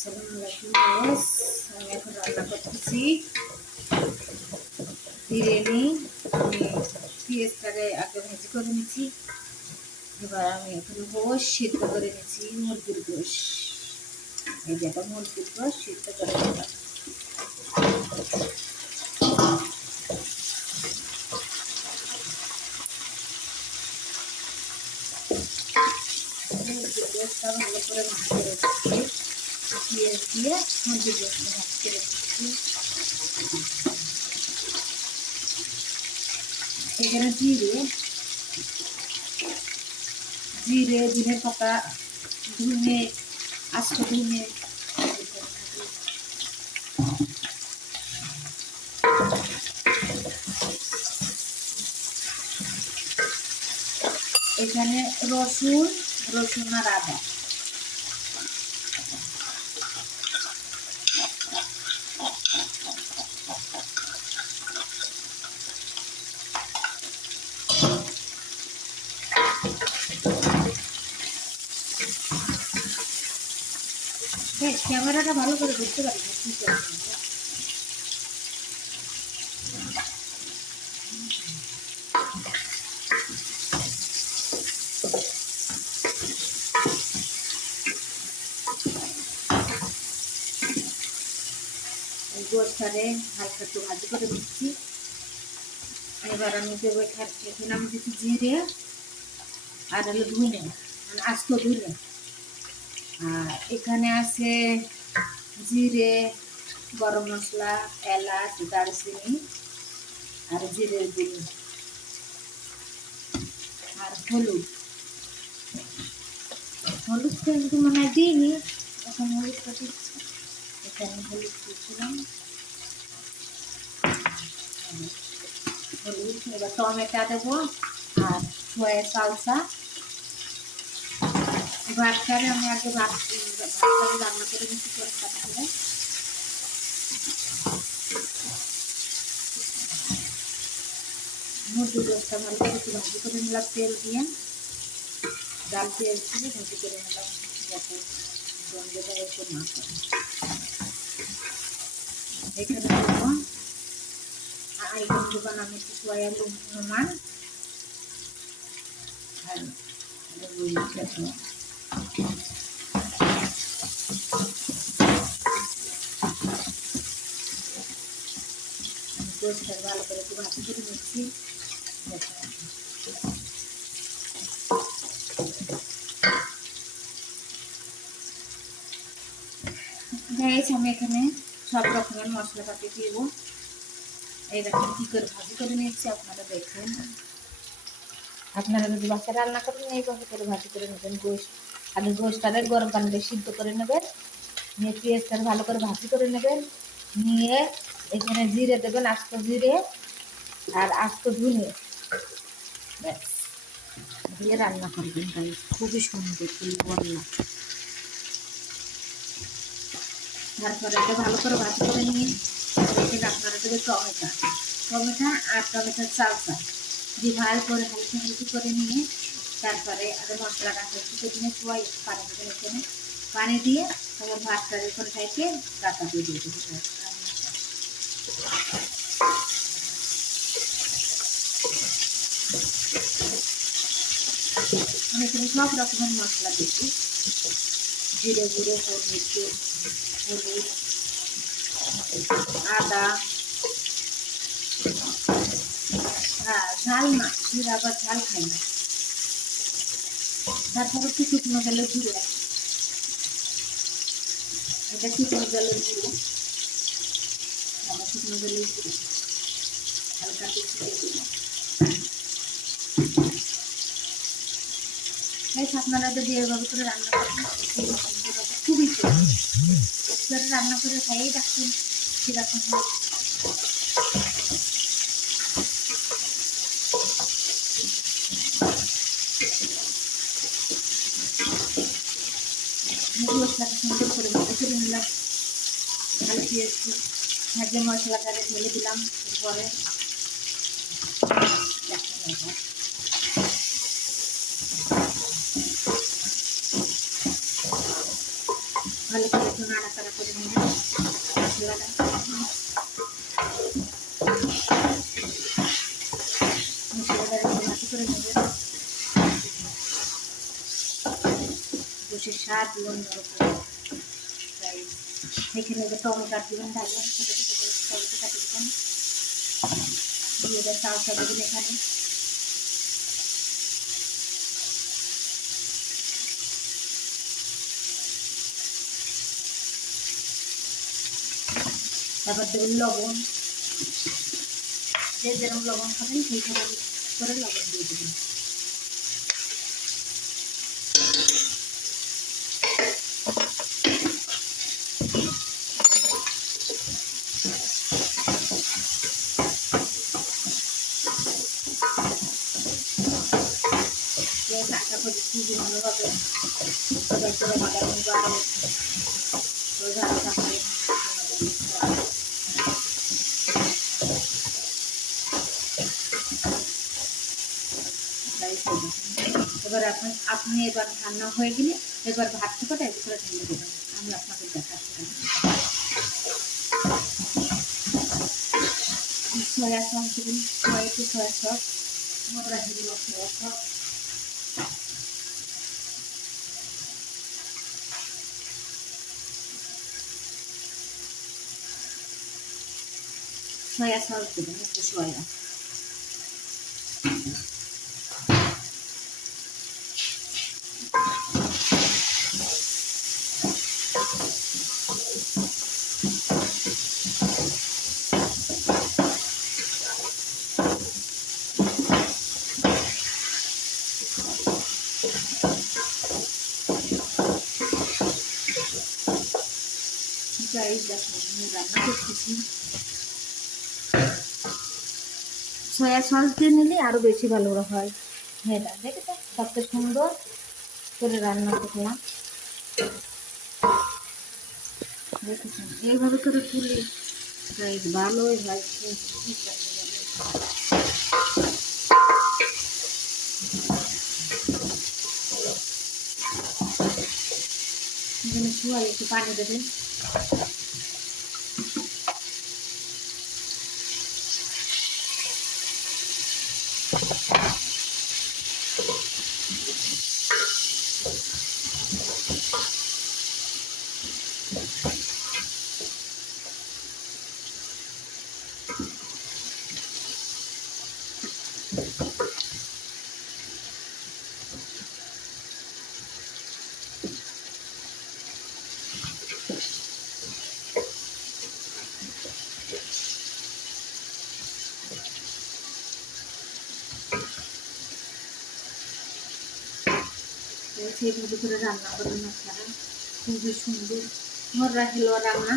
আসসালামু আলাইকুম গাইস, আমি এখন রান্না করতেছি বিরিয়ানি। আমি পেঁয়াজটাকে আগে ভেজে করে নিচ্ছি। এবার আমি এখানে গোশ সিদ্ধ করে নিচ্ছি, মুরগির গোশ। এই যে একটা মুরগির গোশ সিদ্ধ করে নিলাম। মুরগির গোশটা ভালো করে ভাজ করে দিচ্ছি, পেঁয়াজ দিয়ে মুরগির গোশটা ভাজ করে দিচ্ছি। এখানে জিরে ধনে পাতা, ধনে, আস্ত ধনে, এখানে রসুন আর আদা। ক্যামেরাটা ভালো করে দেখতে পারি না, কি করছি। গোশটারে হালকা একটু ভাজি করে দিচ্ছি। এবার আমি দেবো এখানে আমি দিচ্ছি জিরে আর হলো ধনে, মানে আস্ত ধনে। আর এখানে আছে জিরে, গরম মশলা, এলাচ, দারচিনি আর জিরের গুঁড়ো আর হলুদটা কিন্তু মনে হয় দিইনি, এখন হলুদটা দিচ্ছি। এখানে হলুদ দিচ্ছিলাম, হলুদ। এবার টমেটো দেবো আর সয়া সালসা। ভাতটারে আমি আগে ভাতটারে রান্না করে নিচ্ছি করে করে। মুরগির গোশটা ভালো করে একটু ভাজি করে নিলাম তেল দিয়ে, ডাল পেঁয়াজ দিয়ে ভাজি করে নিলাম যাতে গন্ধটা এসে না করে। এখানে দেবো আইটেম দেবেন আমি একটু সয়া নুমান আর গোশটা ভালো করে একটু ভাজি করে নিচ্ছি। গাইস, আমি এখানে সব রকমের মশলাপাতি দিব। এই দেখুন কি করে ভাজি করে নিচ্ছি, আপনারা দেখেন। আপনারা যদি বাসায় রান্না করেন এইভাবে করে ভাজি করে নেবেন। আগে গোশটারে গরম পানিতে সিদ্ধ করে নেবেন, নিয়ে পেঁয়াজটা ভালো করে ভাজি করে নেবেন, নিয়ে এখানে জিরে দেবেন, আস্ত জিরে আর আস্ত ধনে, ব্যাস দিয়ে রান্না করবেন গাইস, খুবই সুন্দর বললাম। তারপরে এটা ভালো করে ভাজি করে নিয়ে এখানে আপনারা দেবে টমেটো আর টমেটোর চালটা দিয়ে ভালো করে হালকা হালকি করে নিয়ে তারপরে আগে মশলাটা হালকি করে নিয়ে সবাই পানি দেবেন। এখানে পানি দিয়ে তারপর ভাতটা করে খাইতে ডাকা দিয়ে দিয়ে দেবো। আমি এখানে সব রকমের মশলা দিচ্ছি, জিরে গুঁড়ো, হলুদ, আদা। হ্যাঁ, ঝাল না, জিরা আবার ঝাল খাই না। তারপরে একটু শুকনো জলের গুঁড়ো, এটা শুকনো জলের গুঁড়ো, শুকনো জলের গুঁড়ো হালকা আপনারা যদি এভাবে করে রান্না করেন খুবই সুন্দর। রান্না করে খাইয়েই রাখছেন সেরকম মশলাটা সুন্দর করে ভাজি করে নিলাম। ভালো পেয়েছি, ভাজে মশলাটাকে ঢেলে দিলাম। এরপরে ভালো করে একটু নাড়াচাড়া করে নেবেন মশলাটা। মশলাটা ভাজি করে নেবেন, বসে স্বাদ অন্যরকম। এখানে যে টমেটো দিবেন, ডালে ছোটো ছোটো করে টমেটো কাটি দেবেন, দিয়ে দেন চালটা দেবেন এখানে। তারপর দেবেন লবণ, যে যেরকম লবণ খাবেন সেই করে লবণ দিয়ে দেবেন। আশা করি খুবই ভালোভাবে সবাই করে মাদার এবার আপনি এবার রান্না হয়ে গেলে এবার ভাত থেকে এক করে ঢেলে দেবেন। আমি আপনাদের দেখাচ্ছি সয়া সস দেবেন, সয়া সস, মোটা হিল সয়া সস, সয়া সস দেবেন একটু সয়া। রান্না করতেছি সয়া সস দিয়ে নিলে আরো বেশি ভালো হয়। হ্যাঁ দেখেছো কত সুন্দর করে রান্না করলাম, দেখেছেন এইভাবে করে তুলি ভালোই হয়। একটু পানি দেবেন, সেইভাবে করে রান্না করবেন আপনারা, খুবই সুন্দর মররা হেলুয়া রান্না।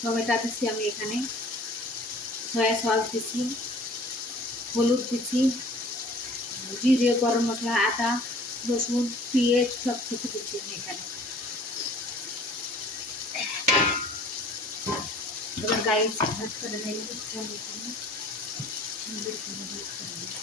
টমেটো দিচ্ছি আমি এখানে, সয়া সস দিচ্ছি, হলুদ দিচ্ছি, জিরে, গরম মশলা, আদা, রসুন, পেঁয়াজ সব কিছু দিচ্ছি আমি এখানে। এবার গায়ে ভাত করে নেড়ে দিচ্ছি আমি এখানে, সুন্দর করে ভাত করে দিচ্ছি।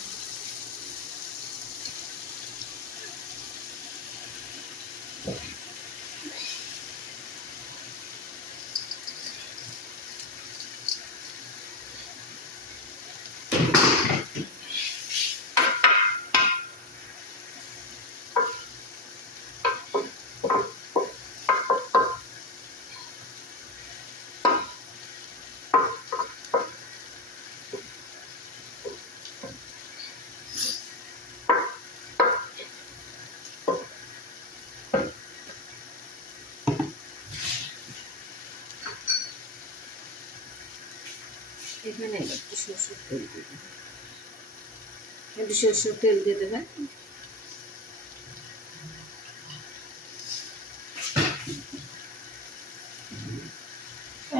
এখানে একটু সরষের তেল দিয়ে দেবেন, একটু সরষের তেল দিয়ে দেবেন।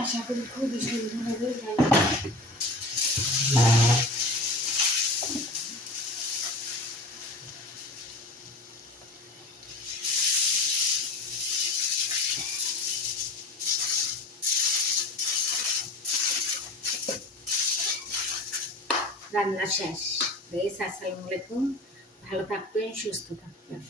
আশা করি খুবই সুন্দর হবে। রান্না শেষ। আসসালামু আলাইকুম, ভালো থাকবেন, সুস্থ থাকবেন।